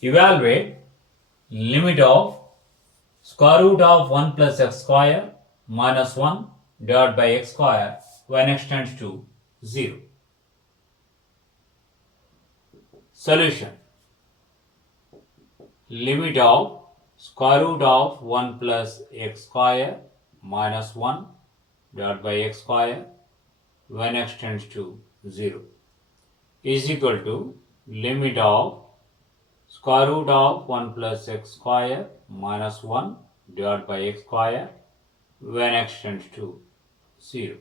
Evaluate limit of square root of 1 plus x square minus 1 divided by x square when x tends to 0. Solution. Limit of square root of 1 plus x square minus 1 divided by x square when x tends to 0 is equal to limit of square root of 1 plus x square minus 1 divided by x square when x tends to 0.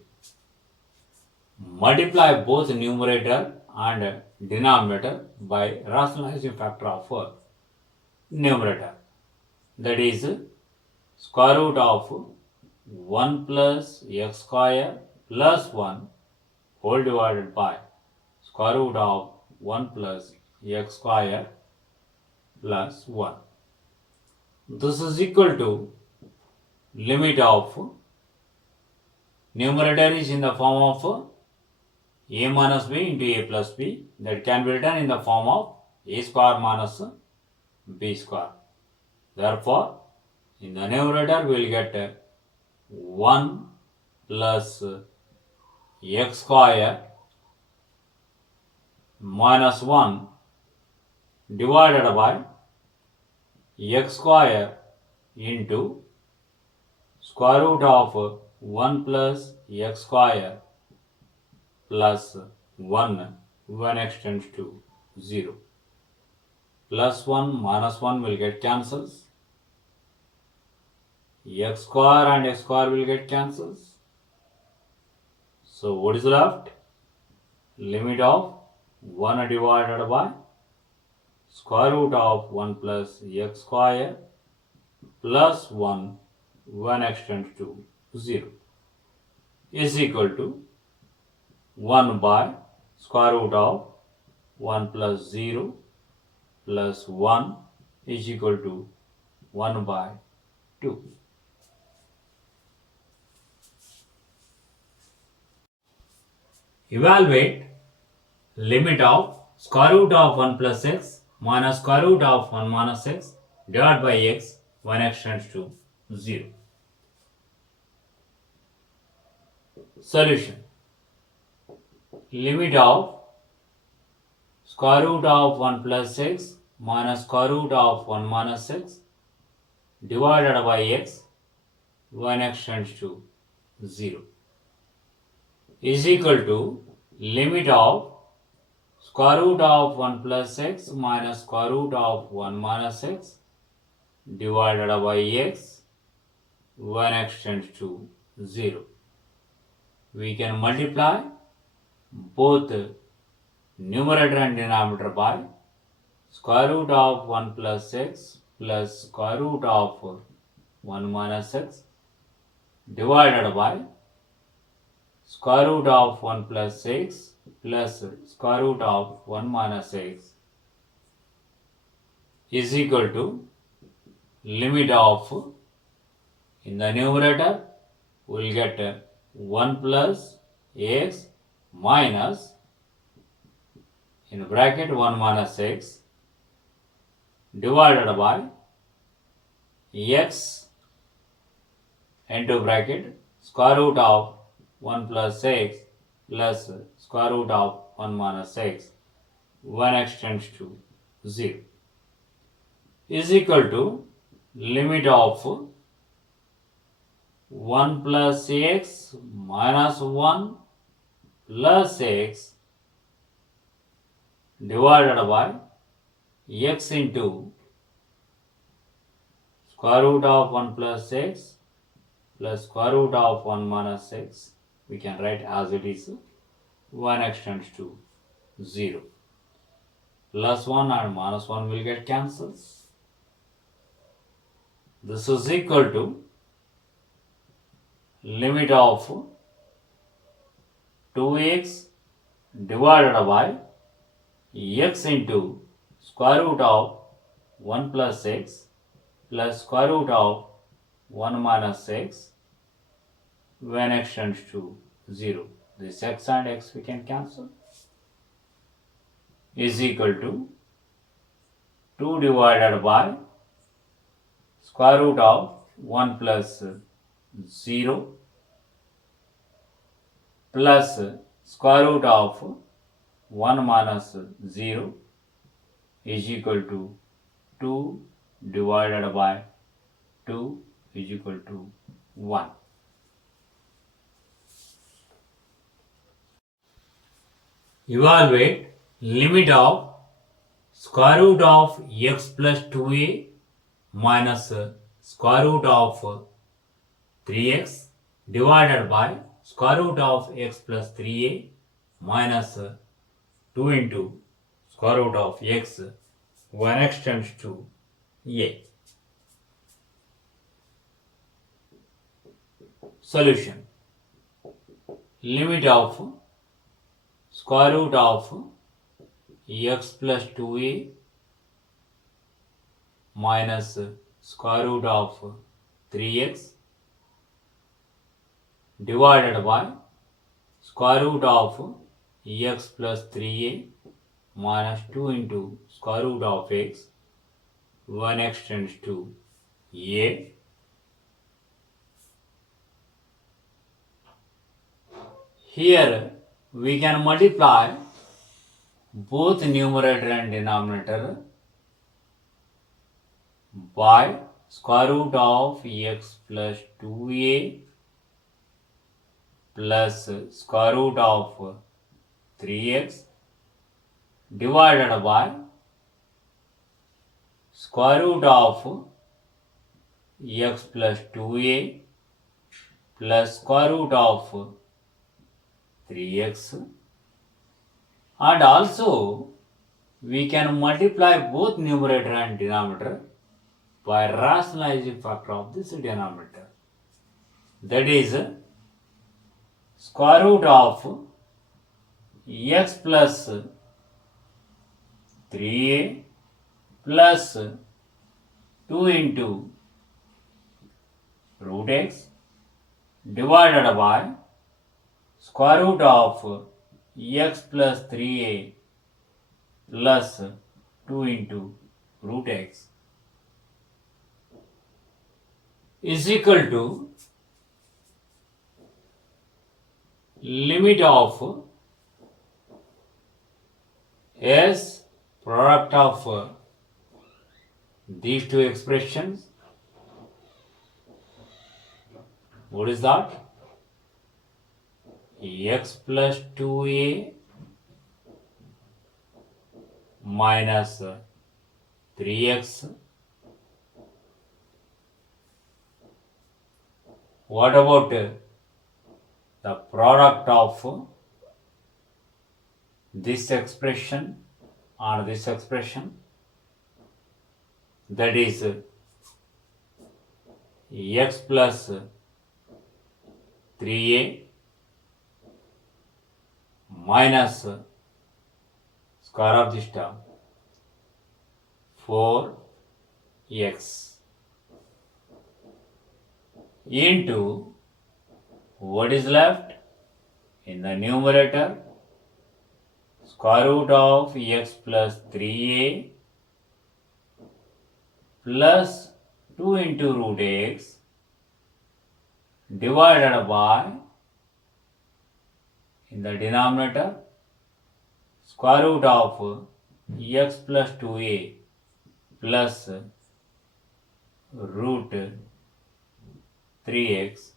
Multiply both numerator and denominator by rationalizing factor of numerator, that is square root of 1 plus x square plus 1 whole divided by square root of 1 plus x square plus 1. This is equal to limit of numerator is in the form of a minus b into a plus b, that can be written in the form of a square minus b square. Therefore, in the numerator we will get 1 plus x square minus 1 divided by x square into square root of 1 plus x square plus 1 when x tends to 0. Plus 1 minus 1 will get cancels. X square and x square will get cancels. So what is left? Limit of 1 divided by square root of 1 plus x square plus 1 when x tends to 0 is equal to 1 by square root of 1 plus 0 plus 1 is equal to 1 by 2. Evaluate limit of square root of 1 plus x minus square root of 1 minus x divided by x when x tends to 0. Solution. Limit of square root of 1 plus x minus square root of 1 minus x divided by x when x tends to 0 is equal to limit of square root of 1 plus x minus square root of 1 minus x divided by x when x tends to 0. We can multiply both numerator and denominator by square root of 1 plus x plus square root of 1 minus x divided by square root of 1 plus x plus square root of 1 minus x is equal to limit of, in the numerator we will get 1 plus x minus in bracket 1 minus x divided by x into bracket square root of 1 plus x plus square root of 1 minus x when x tends to 0 is equal to limit of 1 plus x minus 1 plus x divided by x into square root of 1 plus x plus square root of 1 minus x, we can write as it is when x tends to 0. Plus 1 and minus 1 will get cancels. This is equal to limit of 2x divided by x into square root of 1 plus x plus square root of 1 minus x when x tends to 0. This x and x we can cancel is equal to 2 divided by square root of 1 plus 0 plus square root of 1 minus 0 is equal to 2 divided by 2 is equal to 1. Evaluate limit of square root of x plus 2a minus square root of 3x divided by square root of x plus 3a minus 2 into square root of x when x tends to a. Solution. Limit of square root of x plus 2a minus square root of 3x divided by square root of x plus 3a minus 2 into square root of x when x tends to a. Here we can multiply both numerator and denominator by square root of x plus 2a plus square root of 3x divided by square root of x plus 2a plus square root of 3x, and also we can multiply both numerator and denominator by rationalizing factor of this denominator, that is square root of x plus 3a plus 2 into root x divided by square root of x plus 3a plus 2 into root x is equal to limit of s product of these two expressions. What is that? X plus 2a minus 3x. What about the product of this expression and this expression? That is x plus 3a minus square of this term 4x into what is left in the numerator, square root of x plus 3a plus 2 into root x divided by, in the denominator, square root of x plus 2a plus root 3x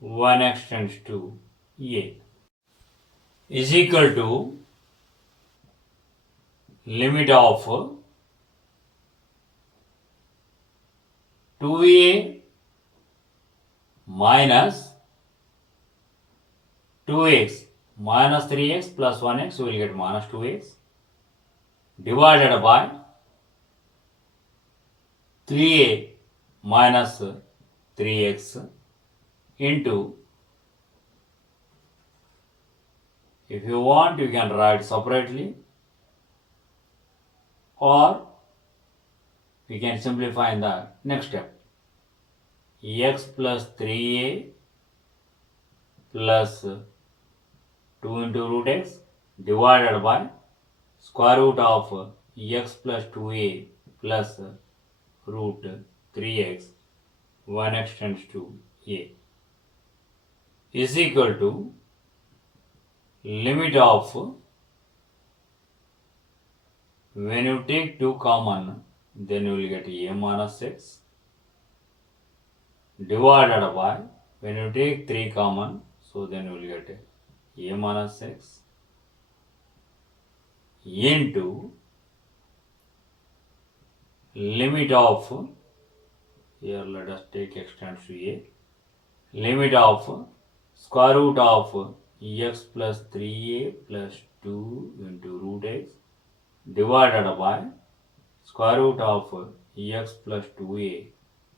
when x tends to a is equal to limit of 2a minus 2x minus 3x plus 1x, we will get minus 2x divided by 3a minus 3x into, if you want you can write separately or we can simplify in the next step, x plus 3a plus 2 into root x divided by square root of x plus 2a plus root 3x 1x tends to a is equal to limit of, when you take 2 common, then you will get a minus x divided by, when you take 3 common, so then you will get a minus x into limit of, here let us take x tends to a, limit of square root of x plus 3a plus 2 into root x divided by square root of x plus 2a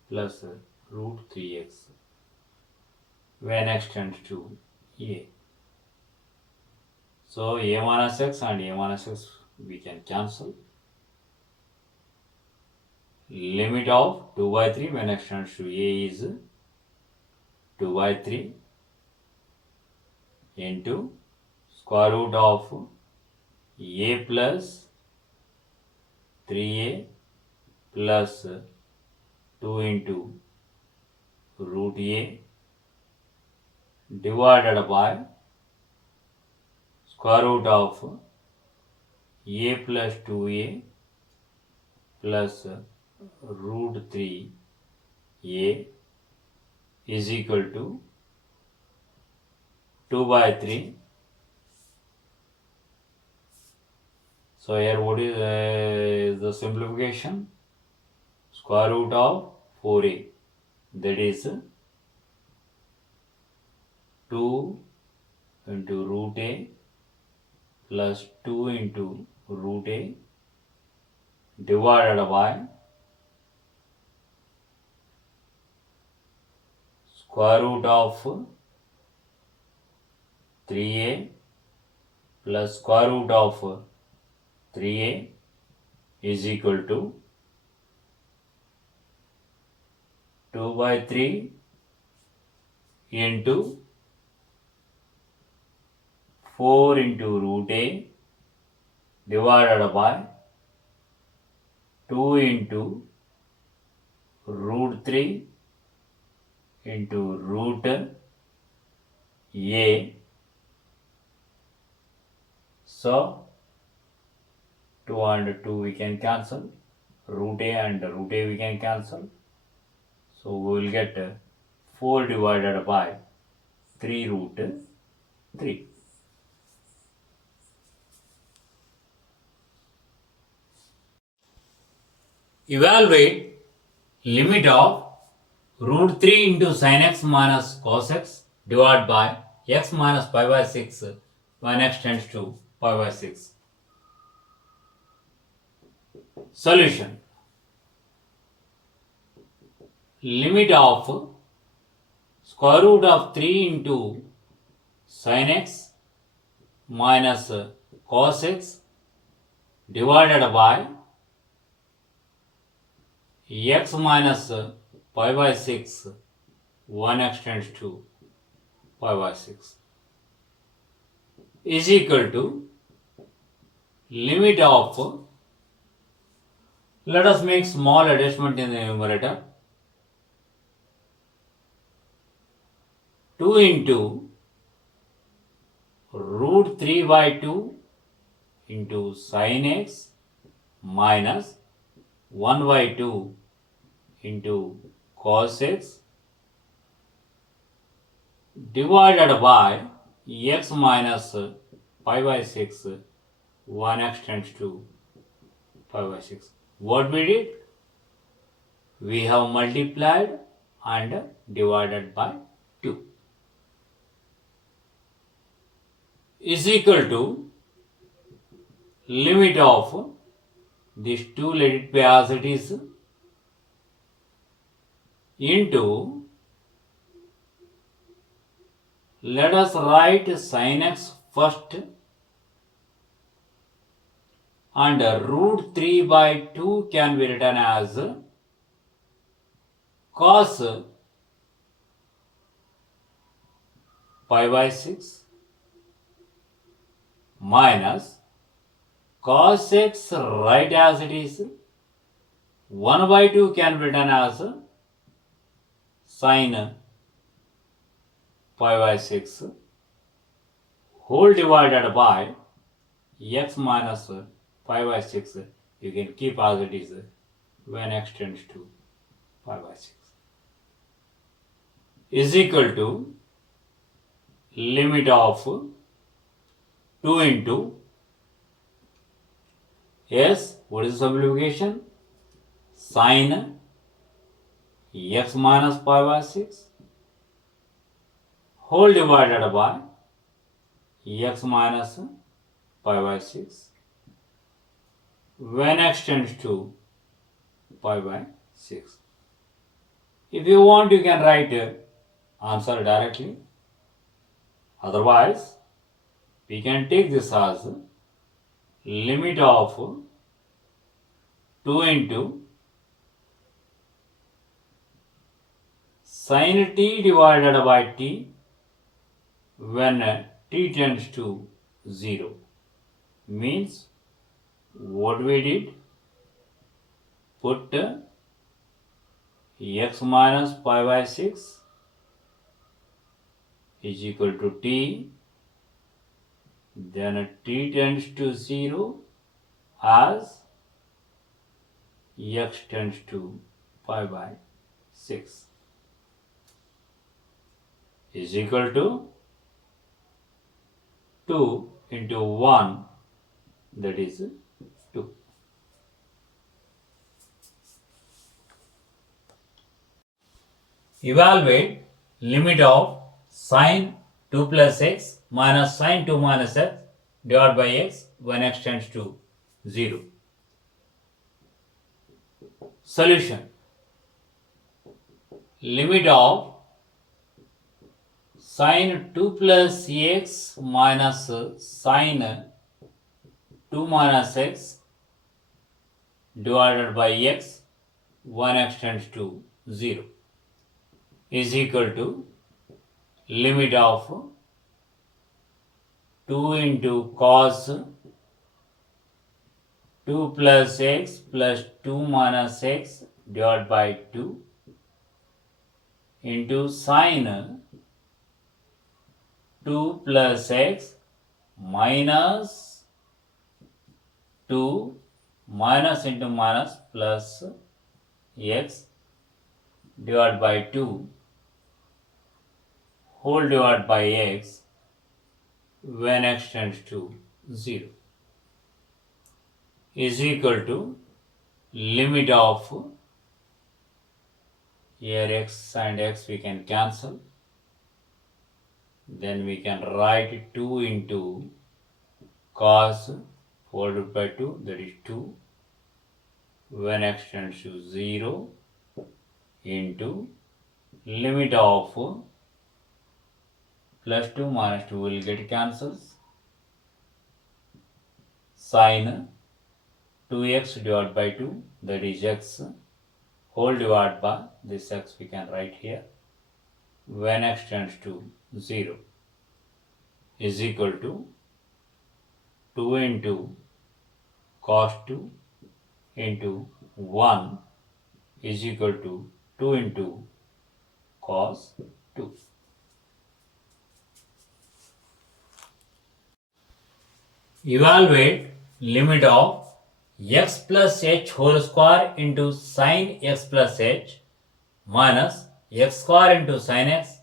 plus root 3x when x tends to a. So a minus x and a minus x we can cancel. Limit of 2 by 3 when x tends to a is 2 by 3 into square root of a plus 3a plus 2 into root a divided by square root of a plus 2a plus root 3a is equal to 2 by 3. So here what is the simplification? Square root of 4a, that is 2 into root a plus 2 into root a divided by square root of 3a plus square root of 3a is equal to 2 by 3 into 4 into root a divided by 2 into root 3 into root a. So 2 and 2 we can cancel, root a and root a we can cancel. So we will get 4 divided by 3 root 3. Evaluate limit of root 3 into sin x minus cos x divided by x minus pi by 6 when x tends to pi by 6. Solution. Limit of square root of 3 into sin x minus cos x divided by x minus pi by 6 1 x tends to pi by 6 is equal to limit of, let us make small adjustment in the numerator, 2 into root 3 by 2 into sin x minus 1 by 2 into cos x divided by x minus pi by 6 1 x tends to pi by 6. What we did? We have multiplied and divided by 2 is equal to limit of these two, let it be as it is, into, let us write sin x first and root 3 by 2 can be written as cos pi by 6 minus cos x right as it is 1 by 2 can be written as sine pi by 6 whole divided by x minus pi by 6. You can keep as it is when x tends to pi by 6 is equal to limit of 2 into s, what is the simplification? Sine x minus pi by 6 whole divided by x minus pi by 6 when x tends to pi by 6. If you want, you can write answer directly. Otherwise, we can take this as limit of 2 into sin t divided by t when t tends to 0. Means what we did, put x minus pi by 6 is equal to t, then t tends to 0 as x tends to pi by 6 is equal to 2 into 1, that is 2. Evaluate limit of sine 2 plus x minus sine 2 minus x divided by x when x tends to 0. Solution. Limit of sine 2 plus x minus sine 2 minus x divided by x when x tends to 0 is equal to limit of 2 into cos 2 plus x plus 2 minus x divided by 2 into sine 2 plus x minus 2 minus into minus plus x divided by 2 whole divided by x when x tends to 0 is equal to limit of, here x and x we can cancel, then we can write 2 into cos folded by 2, that is 2 when x tends to 0 into limit of plus 2 minus 2 will get cancels, sine 2x divided by 2, that is x whole divided by this x we can write here when x tends to 0 is equal to 2 into cos 2 into 1 is equal to 2 into cos 2. Evaluate limit of x plus h whole square into sin x plus h minus x square into sin x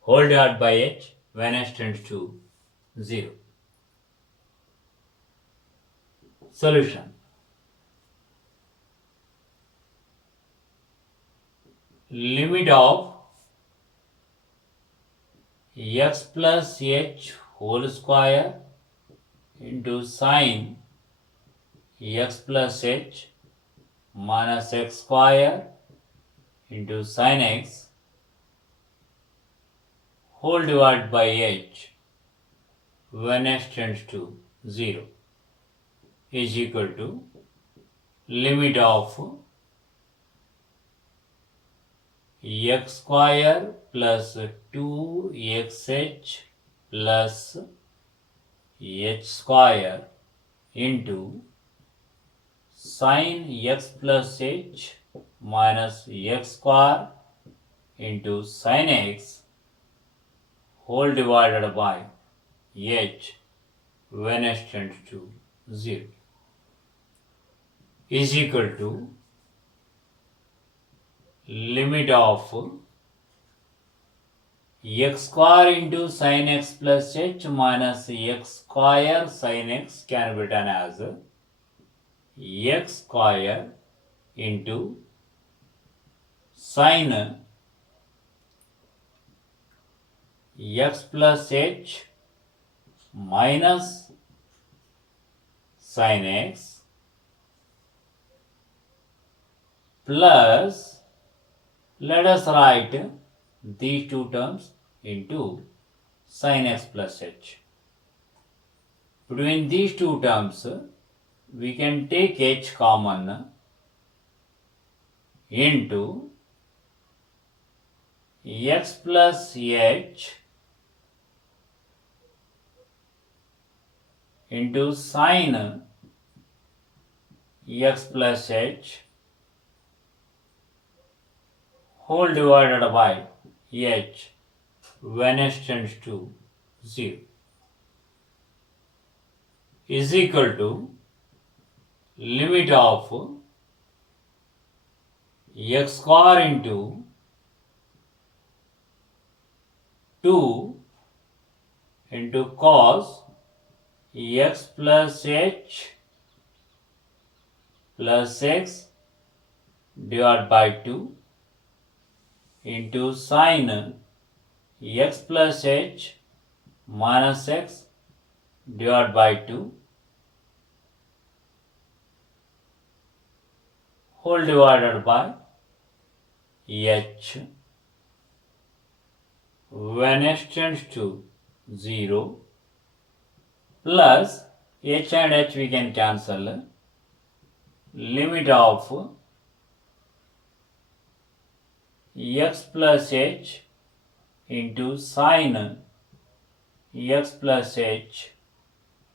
whole divided by h when h tends to 0. Solution. Limit of x plus h whole square into sin x plus h minus x square into sin x whole divided by h when x tends to 0 is equal to limit of x square plus 2xh plus h square into sin x plus h minus x square into sin x whole divided by h when x tends to 0 is equal to limit of x square into sin x plus h minus x square sin x can be written as x square into sin x plus h minus sin x plus, let us write these two terms into sin x plus h. Between these two terms, we can take h common into x plus h into sin x plus h whole divided by h when h tends to 0 is equal to limit of x square into 2 into cos x plus h plus x divided by 2 into sin x plus h minus x divided by 2 whole divided by h when h tends to 0 plus h and h we can cancel, limit of x plus h into sin x plus h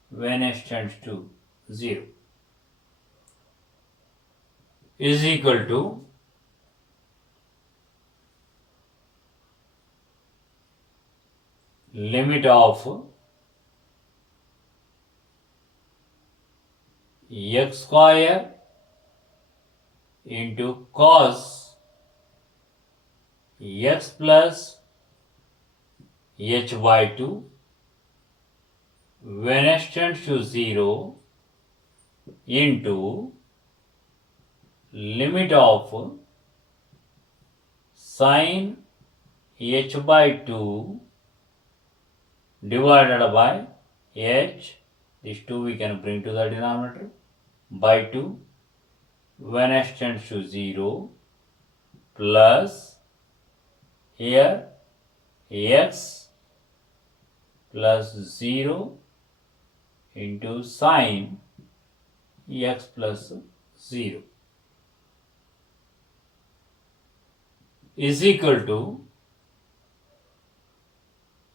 when h tends to 0 is equal to limit of x square into cos x plus h by 2 when h tends to 0 into limit of sin h by 2 divided by h, these 2 we can bring to the denominator, by 2 when h tends to 0 plus here x plus 0 into sin x plus 0 is equal to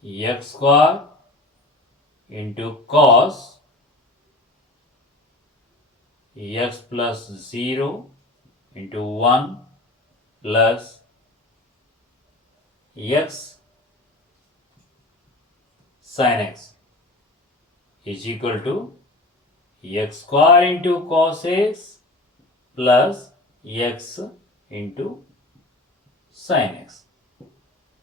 x square into cos x plus 0 into 1 plus x sin x is equal to x square into cos x plus x into sin x.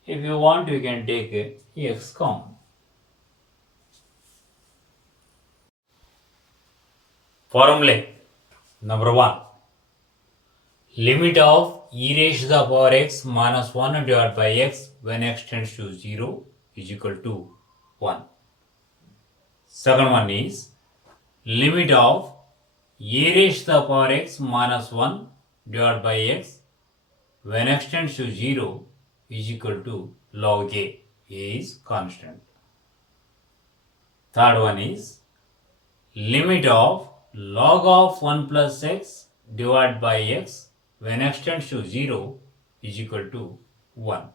If you want, you can take x common. Formula number 1. Limit of e raised to the power x minus 1 divided by x when x tends to 0 is equal to 1. Second one is limit of e raised to the power x minus 1 divided by x when x tends to 0 is equal to log a. A is constant. Third one is limit of log of 1 plus x divided by x when x tends to 0 is equal to 1.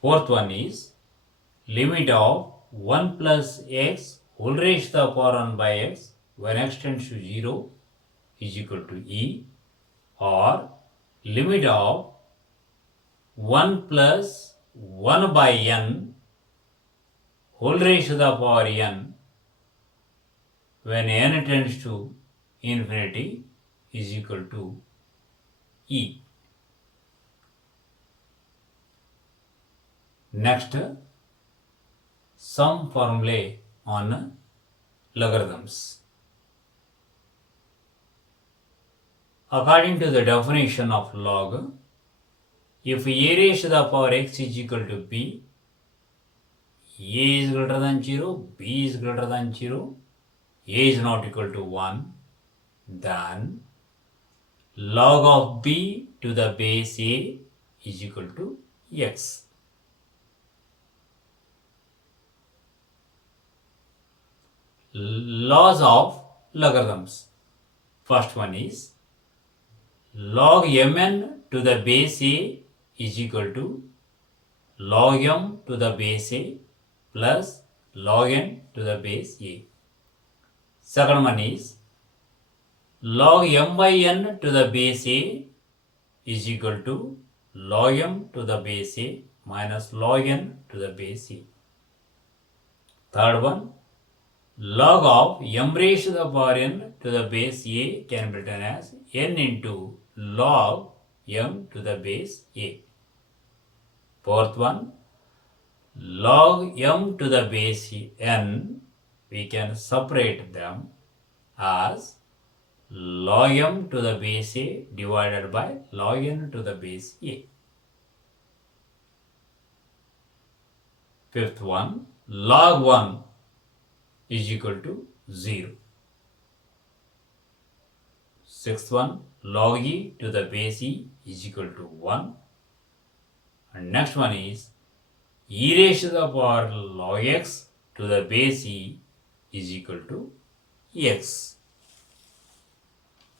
Fourth one is limit of 1 plus x whole raised to the power 1 by x when x tends to 0 is equal to e, or limit of 1 plus 1 by n whole raised to the power n when n tends to infinity is equal to e. Next, some formulae on logarithms. According to the definition of log, if a raised to the power x is equal to b, a is greater than 0, b is greater than 0, a is not equal to 1, then log of b to the base a is equal to x. Laws of logarithms. First one is log mn to the base a is equal to log m to the base a plus log n to the base a. Second one is log m by n to the base a is equal to log m to the base a minus log n to the base a. Third one, log of m raised to the power n to the base a can be written as n into log m to the base a. Fourth one, log m to the base n, we can separate them as log m to the base a divided by log n to the base a. Fifth one, log 1 is equal to 0. Sixth one, log e to the base e is equal to 1. And next one is e raised to the power log x to the base e is equal to x.